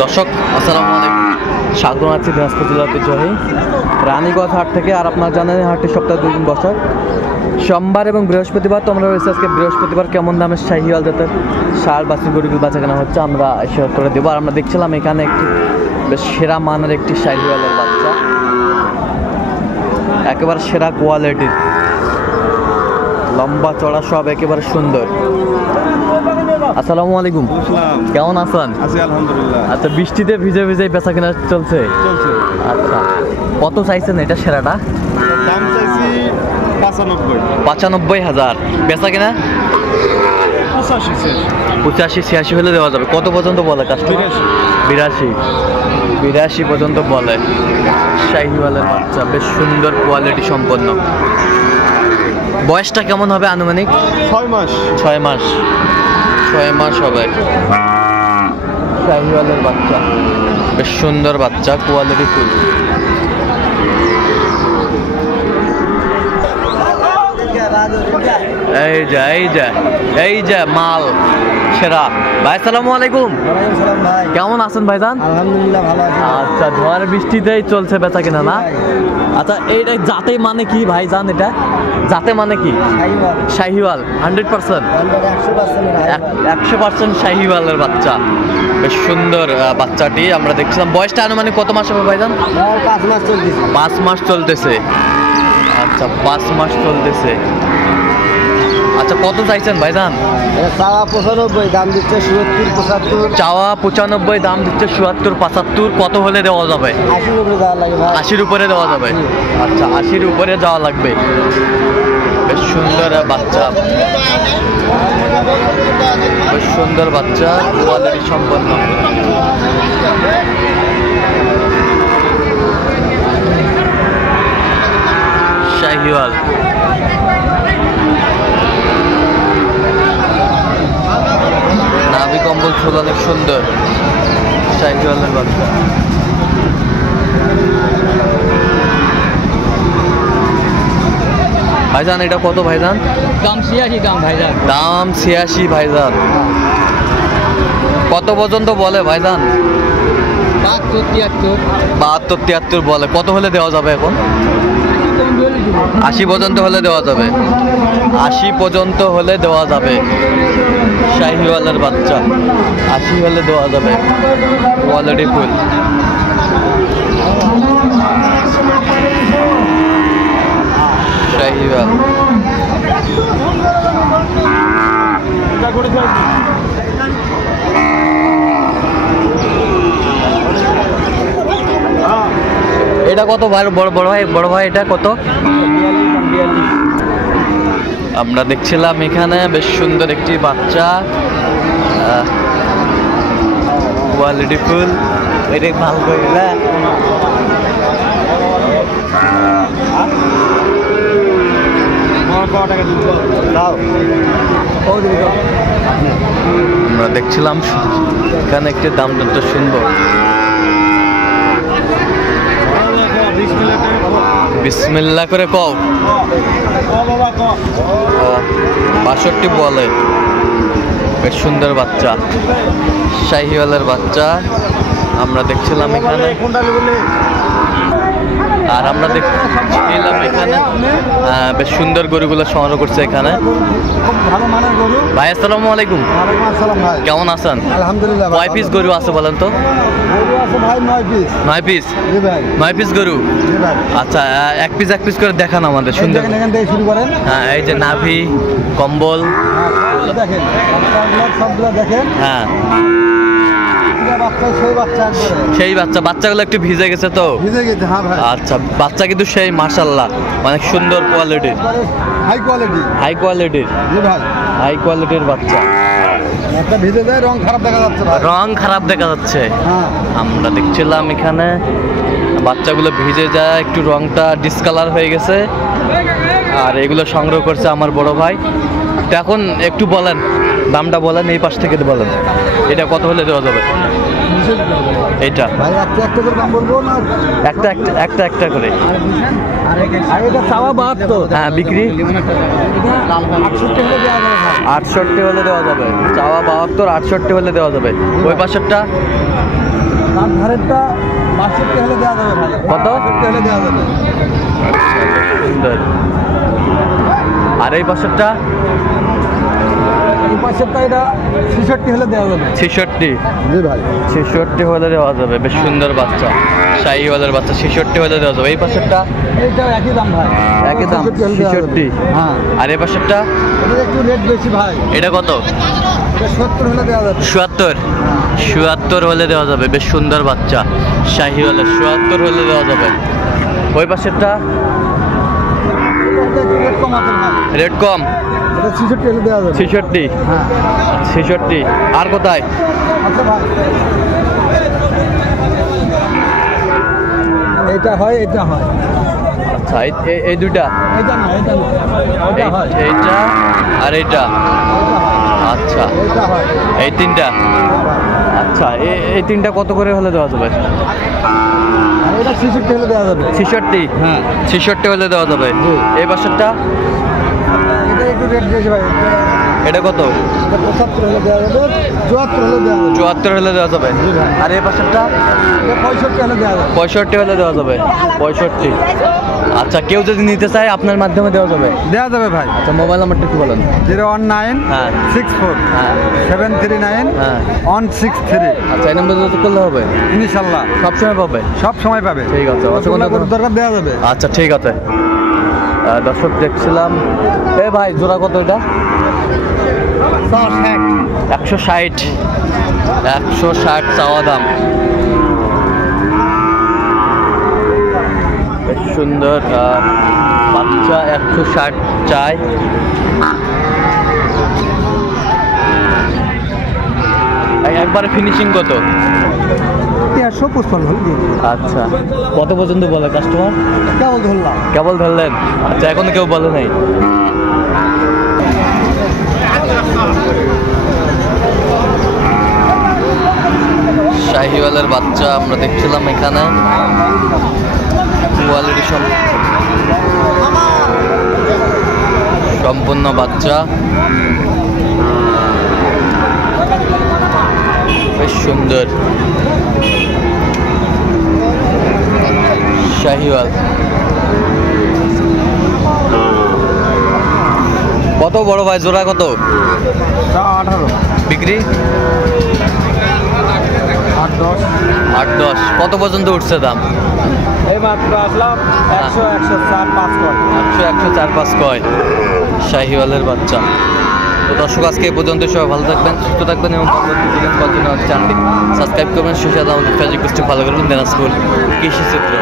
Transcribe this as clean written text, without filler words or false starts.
দর্শক আসসালামু আলাইকুম, স্বাগত আছি দিনাজপুর জেলার ঐতিহ্যবাহী রানীগঞ্জ হাট থেকে। আর আপনারা জানেন হাটটি সপ্তাহে 2 দিন বসে, সোমবার এবং বৃহস্পতিবার। তো আমরা রয়েছে আজকে বৃহস্পতিবার কেমন দামের শাহিওয়াল জাতের ষাঁড় বাছুর গরুগুলো বেচা কেনা হচ্ছে আমরা শেয়ার করে দেবো। আর আমরা দেখছিলাম এখানে একটি বেশ সেরা মানের একটি শাহিওয়ালের বাচ্চা, একেবারে সেরা কোয়ালিটির, লম্বা চড়া সব একেবারে সুন্দর। আসসালামু আলাইকুম, কেমন আছেন? আলহামদুলিল্লাহ। আচ্ছা, বৃষ্টিতে ভিজে ভিজে বেচা কেনা চলছে। আচ্ছা, কত চাইছেন এটা সেরাটা? দাম চাইছি 95,000। বেচা কেনা 85-86 হলে দেওয়া যাবে। কত পর্যন্ত বলে কাস্টমার? 82 পর্যন্ত বলে। শাহিওয়ালের বাচ্চা, বেশ সুন্দর কোয়ালিটি সম্পন্ন। বয়সটা কেমন হবে আনুমানিক? 6 মাস। 6 মাস, 6 মাস হবে। শাহিওয়ালের বাচ্চা, বেশ সুন্দর বাচ্চা, কোয়ালিটি ফুল। এই যে মাল সেরা। ভাই আসসালামু আলাইকুম, কেমন আছেন ভাইজান? আলহামদুলিল্লাহ, ভালো আছি। আচ্ছা, ঝড় বৃষ্টিতেই চলছে বেচা কিনা না? আচ্ছা, এইটা জাতে মানে কি ভাইজান? এটা জাতে মানে কি? শাহিওয়াল 100%? 100% শাহিওয়ালের বাচ্চা, বেশ সুন্দর বাচ্চাটি। আমরা দেখছিলাম বয়সটা আনুমানিক কত মাস হবে ভাইজান? 5 মাস চলতেছে। 5 মাস চলতেছে। আচ্ছা, 5 মাস চলতেছে। আচ্ছা, কত চাইছেন ভাইজান? চাওয়া 95, দাম দিচ্ছে 70-75। চাওয়া 95, দাম দিচ্ছে 70-75। কত হলে দেওয়া যাবে? 80 উপরে দেওয়া লাগে ভাই। 80-র উপরে দেওয়া যাবে। আচ্ছা, 80-র উপরে যাওয়া লাগবে। বেশ সুন্দর বাচ্চা, বেশ সুন্দর বাচ্চা, কোয়ালিটি সম্পন্ন। শাহিওয়াল, নাভি কম্বল ঝোল অনেক সুন্দর। শাহিওয়ালের বাচ্চা, ভাইজান এটা কত ভাইজান? দাম 86 দাম ভাইজান। দাম 86 ভাইজান। কত পর্যন্ত বলে ভাইজান? 72-73 বলে। কত হলে দেওয়া যাবে এখন? 80 পর্যন্ত হলে দেওয়া যাবে। 80 পর্যন্ত হলে দেওয়া যাবে। শাহিওয়ালের বাচ্চা 80 হলে দেওয়া যাবে। Quality full. শাহিওয়াল, এটা কত ভাই? বড় ভাই এটা কত? আমরা দেখছিলাম এখানে বেশ সুন্দর একটি বাচ্চা, কোয়ালিটি ফুল। এটা ভালো করিলা আমরা দেখছিলাম এখানে একটি দাম দরটা শুনবো। বিসমিল্লাহ করে কও। 62 বলে। বেশ সুন্দর বাচ্চা, শাহিওয়ালের বাচ্চা আমরা দেখছিলাম এখানে। আর আমরা দেখছিলাম এখানে বেশ সুন্দর গরুগুলো সংগ্রহ করছে এখানে। ভাই আসসালামু আলাইকুম, কেমন আছেন? আলহামদুলিল্লাহ। কয় পিস গরু আছে বলেন তো? 9 পিস। 9 পিস গরু। আচ্ছা, এক পিস করে দেখান আমাদের। সুন্দর। শুরু করেন। হ্যাঁ, এই যে নাভি কম্বল দেখেন, দেখেন। হ্যাঁ, সেই বাচ্চাগুলো একটু ভিজে গেছে তো। আচ্ছা, বাচ্চা কিন্তু সেই মাশাআল্লাহ অনেক সুন্দর কোয়ালিটির, হাই কোয়ালিটির বাচ্চা। একটা ভিজে যায়, রং খারাপ দেখা যাচ্ছে। আমরা দেখছিলাম এখানে বাচ্চাগুলো ভিজে যায়, একটু রংটা ডিসকালার হয়ে গেছে। আর এগুলো সংগ্রহ করছে আমার বড় ভাই। তো এখন একটু বলেন, দামটা বলেন, এই পাশ থেকে বলেন এটা কত হলে দেওয়া যাবে? এইটা একটা করে। হ্যাঁ, বিক্রি 68 হলে দেওয়া যাবে। চাওয়া 72, 68 হলে দেওয়া যাবে। ওই পাশেরটা ধারেরটা 62 হলে দেওয়া যাবে ভাই। কত? 62 হলে দেওয়া যাবে। সুন্দর। আর এই পাশেরটা এই পাশেরটা এটা 66 হলে দেওয়া যাবে। 66। জি ভাই। 66 হলে দেওয়া যাবে, বেশ সুন্দর বাচ্চা, শাহিওয়ালের বাচ্চা। 66 হলে দেওয়া যাবে। এই পাশেরটা এইটাও একই দাম ভাই। একই দাম, 66 হলে দেওয়া যাবে। 66। হ্যাঁ। আর এই পাশেরটা এটা একটু রেট বেশি ভাই। এটা কত? এটা 70 হলে দেওয়া যাবে। 77। 77 হলে দেওয়া যাবে, বেশ সুন্দর বাচ্চা শাহিওয়ালের। 77 হলে দেওয়া যাবে। ওই পাশেরটা এটা একটু রেট কম আছে ভাই। রেট কম, এটা 66 হলে দেওয়া যাবে। 66। হ্যাঁ। 66। আর কোথায়? আচ্ছা ভাই, এটা হয়, এটা হয়। আচ্ছা, এই দুইটা, এটা না, এটা না, এটা হয়, এইটা আর এইটা। এটা হয়, আচ্ছা, এটা হয়। এই তিনটা। আচ্ছা, এই তিনটা কত করে হলে দেওয়া যাবে? আর এটা 66 হলে দেওয়া যাবে। 66। হ্যাঁ। 66 হলে দেওয়া যাবে। জি। এই পাশেরটা এটা একটু রেট বেশি ভাই। এটা কত? এটা 75 হলে দেওয়া যাবে, 74 হলে দেওয়া যাবে। 74 হলে দেওয়া যাবে। জি ভাই। আর এই পাশেরটা এটা 65 হলে দেওয়া যাবে। 65 হলে দেওয়া যাবে। 65। আচ্ছা, কেউ যদি নিতে চায় আপনার মাধ্যমে দেওয়া যাবে? দেওয়া যাবে ভাই। আচ্ছা, মোবাইল নাম্বারটা কি বলেন? 019 হ্যাঁ। 64 হ্যাঁ। 739 হ্যাঁ। 163। আচ্ছা, এই নাম্বার যদি করলে হবে? ইনশাল্লাহ সবসময় পাবে? সব সময় পাবে। ঠিক আছে, অসংখ্য ধন্যবাদ। দরকার দেওয়া যাবে। আচ্ছা, ঠিক আছে। দর্শক দেখছিলাম। এ ভাই, জোড়া কত এটা? 160। 160 চাওয়া দাম। বেশ সুন্দর বাচ্চা, 160 চাই। একবারে ফিনিশিং কত? 155 হলে দিয়ে দেবো। আচ্ছা, কত পর্যন্ত বলে কাস্টমার? কেবল ধরলাম। কেবল ধরলেন? আচ্ছা, এখনো কেউ বলে নাই। শাহিওয়ালের বাচ্চা আমরা দেখছিলাম এখানে, কোয়ালিটি সম্পূর্ণ বাচ্চা, বেশ সুন্দর শাহিওয়াল। কত বড় ভাই, জোড়া কত? 18। বিক্রি 8-10। 8-10। কত পর্যন্ত উঠছে দাম? এই মাত্র আসলাম। 100 104 5 100 104 5 কয় শাহিওয়ালের বাচ্চা। তো দর্শক, আজকে এই পর্যন্ত। সবাই ভালো থাকবেন, সুস্থ থাকবেন এবং চ্যানেলটি সাবস্ক্রাইব করবেন। সেই সাথে আমাদের ফেসবুক পেজটি ফলো করবেন, দিনাজপুর কৃষি চিত্র।